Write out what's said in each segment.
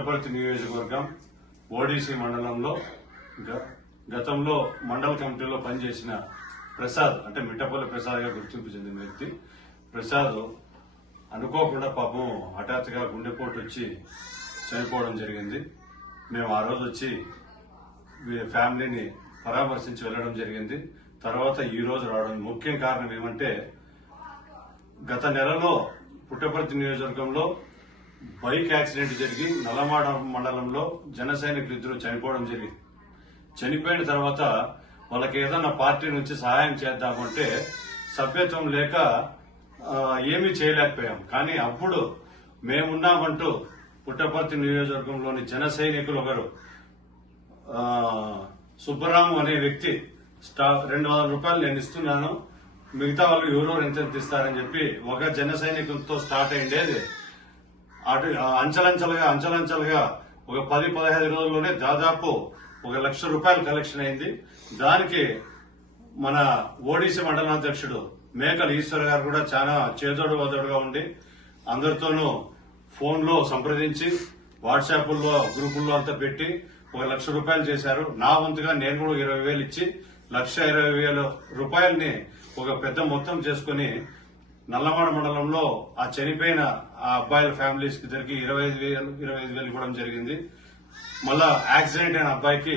పుట్టపర్తి నియోజకవర్గం ఓడిసి మండలంలో గ- గతంలో మండల కమిటీలో పనిచేసిన ప్రసాద్ అంటే మిట్టపల్లి ప్రసాద్గా గుర్తింపు చెందిన వ్యక్తి. ప్రసాద్ అనుకోకుండా పాపం హఠాత్తుగా గుండెపోటు వచ్చి చనిపోవడం జరిగింది. మేము ఆ రోజు వచ్చి ఫ్యామిలీని పరామర్శించి వెళ్ళడం జరిగింది. తర్వాత ఈ రోజు రావడం ముఖ్య కారణం ఏమంటే గత నెలలో పుట్టపర్తి నియోజకవర్గంలో బైక్ యాక్సిడెంట్ జరిగి నల్లమాడ మండలంలో జన సైనికులు ఇద్దరు చనిపోవడం జరిగింది. చనిపోయిన తర్వాత వాళ్ళకి ఏదన్నా పార్టీ నుంచి సహాయం చేద్దామంటే సభ్యత్వం లేక ఏమీ చేయలేకపోయాం. కానీ అప్పుడు మేమున్నామంటూ పుట్టపర్తి నియోజకవర్గంలోని జన సైనికులు ఒకరు సుబ్బరాము అనే వ్యక్తి స్టా రెండు వందల రూపాయలు నేను ఇస్తున్నాను మిగతా వాళ్ళు ఎవరో ఎంత ఎంత ఇస్తారని చెప్పి ఒక జన సైనికులతో స్టార్ట్ అయ్యేది అటు అంచలంచలుగా అంచలంచలుగా ఒక పది పదహైదు రోజుల్లోనే దాదాపు ఒక లక్ష రూపాయలు కలెక్షన్ అయింది. దానికి మన ఓడిసి మండలాధ్యక్షుడు మేకల ఈశ్వర్ గారు కూడా చాలా చేదోడు వదోడుగా ఉండి అందరితోనూ ఫోన్లో సంప్రదించి వాట్సాప్ల్లో గ్రూపుల్లో అంతా పెట్టి ఒక లక్ష రూపాయలు చేశారు. నా వంతుగా నేను కూడా ఇరవై వేలు ఇచ్చి లక్ష ఇరవై వేల రూపాయల్ని ఒక పెద్ద మొత్తం చేసుకుని నల్లవాడ మండలంలో ఆ చనిపోయిన ఆ అబ్బాయిల ఫ్యామిలీస్ ఇద్దరికి ఇరవై ఐదు వేలు ఇరవై ఐదు వేలు ఇవ్వడం జరిగింది. మళ్ళా యాక్సిడెంట్ అయిన అబ్బాయికి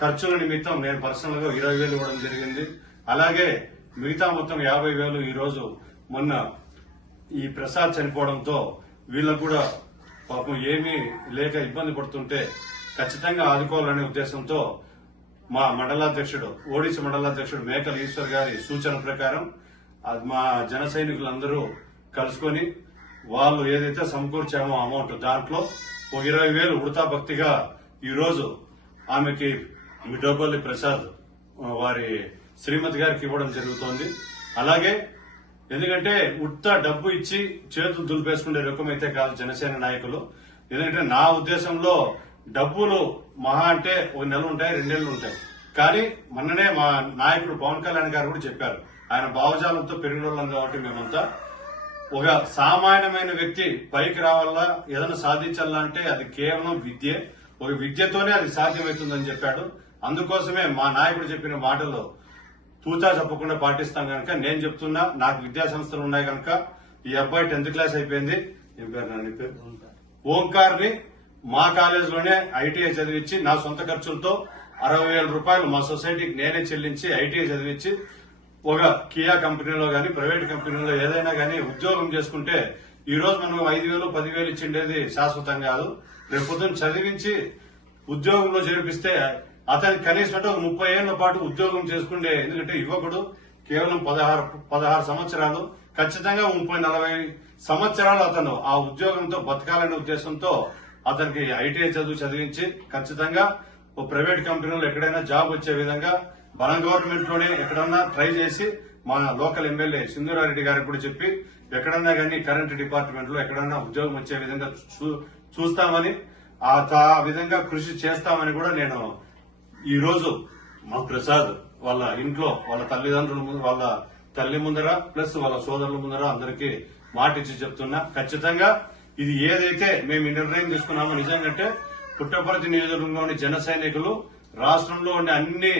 ఖర్చుల నిమిత్తం నేను పర్సనల్గా ఇరవై వేలు ఇవ్వడం జరిగింది. అలాగే మిగతా మొత్తం యాభై వేలు ఈ రోజు మొన్న ఈ ప్రసాద్ చనిపోవడంతో వీళ్ళకు కూడా పాపం ఏమీ లేక ఇబ్బంది పడుతుంటే ఖచ్చితంగా ఆదుకోవాలనే ఉద్దేశంతో మా మండలాధ్యక్షుడు ఓడిసి మండలాధ్యక్షుడు మేకల ఈశ్వర్ గారి సూచన ప్రకారం మా జన సైనికులందరూ కలుసుకొని వాళ్ళు ఏదైతే సమకూర్చామో అమౌంట్ దాంట్లో ఒక ఇరవై వేలు ఉడతా భక్తిగా ఈరోజు ఆమెకి మిఠోపల్లి ప్రసాద్ వారి శ్రీమతి గారికి ఇవ్వడం జరుగుతోంది. అలాగే ఎందుకంటే ఉత్త డబ్బు ఇచ్చి చేతులు దులిపేసుకునే రకమైతే కాదు జనసేన నాయకులు. ఎందుకంటే నా ఉద్దేశంలో డబ్బులు మహా అంటే ఒక నెల ఉంటాయి రెండేళ్ళు ఉంటాయి. కానీ మొన్ననే మా నాయకుడు పవన్ కళ్యాణ్ గారు కూడా చెప్పారు. ఆయన భావజాలంతో పెరిగిన వాళ్ళం కాబట్టి మేమంతా ఒక సామాన్యమైన వ్యక్తి పైకి రావాలా ఏదైనా సాధించాలా అంటే అది కేవలం విద్యే. ఒక విద్యతోనే అది సాధ్యమవుతుందని చెప్పాడు. అందుకోసమే మా నాయకుడు చెప్పిన మాటలు తూచా చెప్పకుండా పాటిస్తాం కనుక నేను చెప్తున్నా నాకు విద్యా సంస్థలు ఉన్నాయి కనుక ఈ అబ్బాయి టెన్త్ క్లాస్ అయిపోయింది. ఏం పేరు నా పేరు? ఓంకార్ని మా కాలేజీలోనే ఐటీఐ చదివించి నా సొంత ఖర్చులతో అరవై వేల రూపాయలు మా సొసైటీకి నేనే చెల్లించి ఐటీఐ చదివించి ఒక కియా కంపెనీలో కానీ ప్రైవేట్ కంపెనీలో ఏదైనా కానీ ఉద్యోగం చేసుకుంటే ఈ రోజు మనం ఐదు వేలు పదివేలు ఇచ్చిండేది శాశ్వతం కాదు. రేపు పొద్దున్న చదివించి ఉద్యోగంలో చేర్పిస్తే అతనికి కనీసం అంటే ఒక ముప్పై ఏళ్ళ పాటు ఉద్యోగం చేసుకుండే ఎందుకంటే యువకుడు కేవలం పదహారు పదహారు సంవత్సరాలు. ఖచ్చితంగా ముప్పై నలభై సంవత్సరాలు అతను ఆ ఉద్యోగంతో బతకాలనే ఉద్దేశంతో అతనికి ఐటీఐ చదువు చదివించి ఖచ్చితంగా ఓ ప్రైవేట్ కంపెనీలో ఎక్కడైనా జాబ్ వచ్చే విధంగా మన గవర్నమెంట్లోనే ఎక్కడన్నా ట్రై చేసి మా లోకల్ ఎమ్మెల్యే సింధురారెడ్డి గారికి కూడా చెప్పి ఎక్కడన్నా కానీ కరెంట్ డిపార్ట్మెంట్లో ఎక్కడన్నా ఉద్యోగం వచ్చే విధంగా చూ- చూస్తామని ఆ విధంగా కృషి చేస్తామని కూడా నేను ఈ రోజు మా ప్రసాద్ వాళ్ళ ఇంట్లో వాళ్ళ తల్లిదండ్రుల ముందు వాళ్ళ తల్లి ముందర ప్లస్ వాళ్ళ సోదరుల ముందర అందరికీ మాట ఇచ్చి చెప్తున్నా. ఖచ్చితంగా ఇది ఏదైతే మేము నిర్ణయం తీసుకున్నామో నిజంగంటే పుట్టపర్తి నియోజకవర్గంలోని జన సైనికులు రాష్ట్రంలో ఉండే అన్ని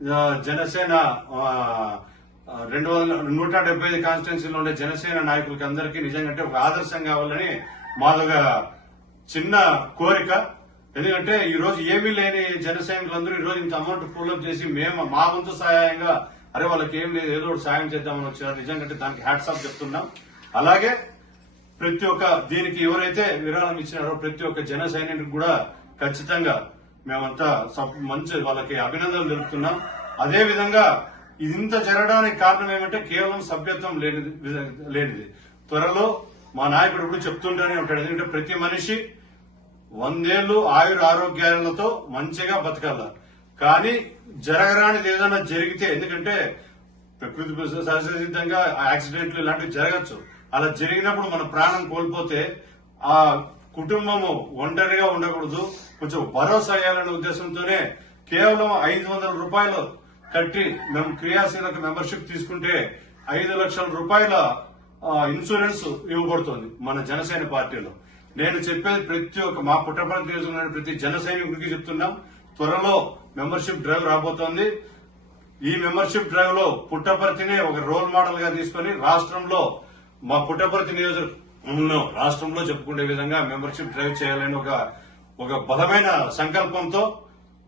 జనసేన రెండు వందల నూట డెబ్బై ఐదు కాన్స్టిట్యున్సీలో ఉండే జనసేన నాయకులకి అందరికీ నిజంగా ఒక ఆదర్శం కావాలని మాదొక చిన్న కోరిక. ఎందుకంటే ఈ రోజు ఏమీ లేని జన సైనికులందరూ ఈ రోజు ఇంత అమౌంట్ ఫుల్అప్ చేసి మేము మా వంతు సహాయంగా అరే వాళ్ళకి ఏం లేదు ఏదో ఒకటి సాయం చేద్దామని వచ్చారు. నిజంగా దానికి హ్యాట్స్ ఆఫ్ చెప్తున్నాం. అలాగే ప్రతి ఒక్క దీనికి ఎవరైతే విరాళం ఇచ్చినారో ప్రతి ఒక్క జన సైనికుడికి కూడా ఖచ్చితంగా మేమంతా మంచి వాళ్ళకి అభినందనలు తెలుపుతున్నాం. అదే విధంగా ఇంత జరగడానికి కారణం ఏమంటే కేవలం సభ్యత్వం లేనిది లేనిది. త్వరలో మా నాయకుడు ఇప్పుడు చెప్తుంటూనే ఉంటాడు. ఎందుకంటే ప్రతి మనిషి వందేళ్ళు ఆయుర ఆరోగ్యాలతో మంచిగా బతకాల. కానీ జరగరానిది ఏదైనా జరిగితే ఎందుకంటే ప్రకృతి సహజసిద్ధంగా యాక్సిడెంట్లు ఇలాంటివి జరగచ్చు. అలా జరిగినప్పుడు మన ప్రాణం కోల్పోతే ఆ కుటుంబము ఒంటరిగా ఉండకూడదు. కొంచెం భరోసా అయ్యాలనే ఉద్దేశంతోనే కేవలం ఐదు వందల రూపాయలు కట్టి మేము క్రియాశీలక మెంబర్షిప్ తీసుకుంటే ఐదు లక్షల రూపాయల ఇన్సూరెన్స్ ఇవ్వబడుతోంది మన జనసేన పార్టీలో. నేను చెప్పేది ప్రతి ఒక్క మా పుట్టపర్తి నియోజకవర్గంలో ప్రతి జన సైనికుడికి చెప్తున్నాం. త్వరలో మెంబర్షిప్ డ్రైవ్ రాబోతోంది. ఈ మెంబర్షిప్ డ్రైవ్లో పుట్టపర్తినే ఒక రోల్ మోడల్గా తీసుకొని రాష్ట్రంలో మా పుట్టపర్తి మమ్మల్ని రాష్ట్రంలో చెప్పుకునే విధంగా మెంబర్షిప్ డ్రైవ్ చేయాలని ఒక ఒక బలమైన సంకల్పంతో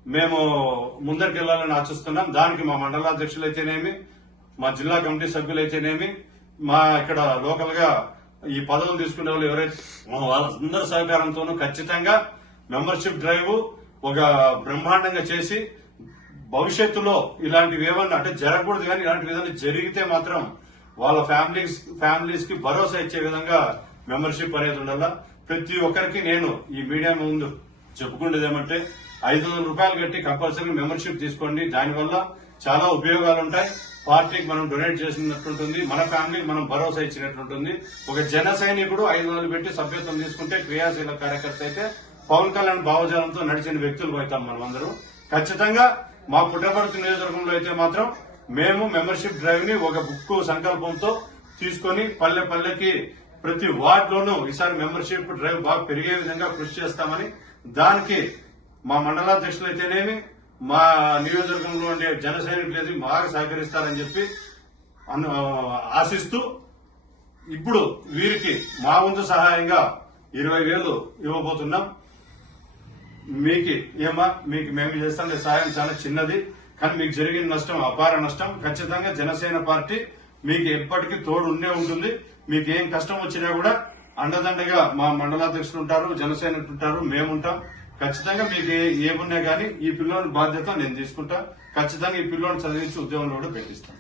మేము ముందరికి వెళ్ళాలని ఆశిస్తున్నాం. దానికి మా మండలాధ్యక్షులు అయితేనేమి మా జిల్లా కమిటీ సభ్యులైతేనేమి మా ఇక్కడ లోకల్గా ఈ పదవులు తీసుకునే వాళ్ళు ఎవరైతే వాళ్ళందరి సహకారంతోనూ ఖచ్చితంగా మెంబర్షిప్ డ్రైవ్ ఒక బ్రహ్మాండంగా చేసి భవిష్యత్తులో ఇలాంటివి ఏమన్నా అంటే జరగకూడదు కానీ ఇలాంటివి ఏదైనా జరిగితే మాత్రం వాళ్ళ ఫ్యామిలీస్ ఫ్యామిలీస్కి భరోసా ఇచ్చే విధంగా మెంబర్షిప్ అనేది ఉండాల? ప్రతి ఒక్కరికి నేను ఈ మీడియా ముందు చెప్పుకునేది ఏమంటే ఐదు వందల రూపాయలు కట్టి కంపల్సరీ మెంబర్షిప్ తీసుకోండి. దానివల్ల చాలా ఉపయోగాలు ఉంటాయి. పార్టీకి మనం డొనేట్ చేసినట్టుంటుంది. మన ఫ్యామిలీకి మనం భరోసా ఇచ్చినట్టుంటుంది. ఒక జన సైనికుడు ఐదు వందలు పెట్టి సభ్యత్వం తీసుకుంటే క్రియాశీల కార్యకర్త అయితే పవన్ కళ్యాణ్ భావజాలంతో నడిచిన వ్యక్తులు అవుతాం మనం అందరూ. ఖచ్చితంగా మా పుట్టపర్తి నియోజకవర్గంలో అయితే మాత్రం మేము మెంబర్షిప్ డ్రైవ్ని ఒక బుక్ సంకల్పంతో తీసుకొని పల్లె పల్లెకి ప్రతి వార్డులోనూ ఈసారి మెంబర్షిప్ డ్రైవ్ బాగా పెరిగే విధంగా కృషి చేస్తామని దానికి మా మండలాధ్యక్షులు అయితేనేమి మా నియోజకవర్గంలో ఉండే జన సైనికులు బాగా సహకరిస్తారని చెప్పి ఆశిస్తూ ఇప్పుడు వీరికి మా వంతు సహాయంగా ఇరవై వేలు ఇవ్వబోతున్నాం. మీకు ఏమా మీకు మేము చేస్తాం సహాయం చాలా చిన్నది కానీ మీకు జరిగిన నష్టం అపార నష్టం. ఖచ్చితంగా జనసేన పార్టీ మీకు ఎప్పటికీ తోడు ఉండే ఉంటుంది. మీకు ఏం కష్టం వచ్చినా కూడా అండదండగా మా మండలాధ్యక్షులు ఉంటారు జనసేన ఉంటారు మేముంటాం ఖచ్చితంగా మీకు ఏమున్నా కానీ ఈ పిల్లోని బాధ్యత నేను తీసుకుంటా. ఖచ్చితంగా ఈ పిల్లోని చదివించి ఉద్యోగంలో కూడా పెట్టిస్తాను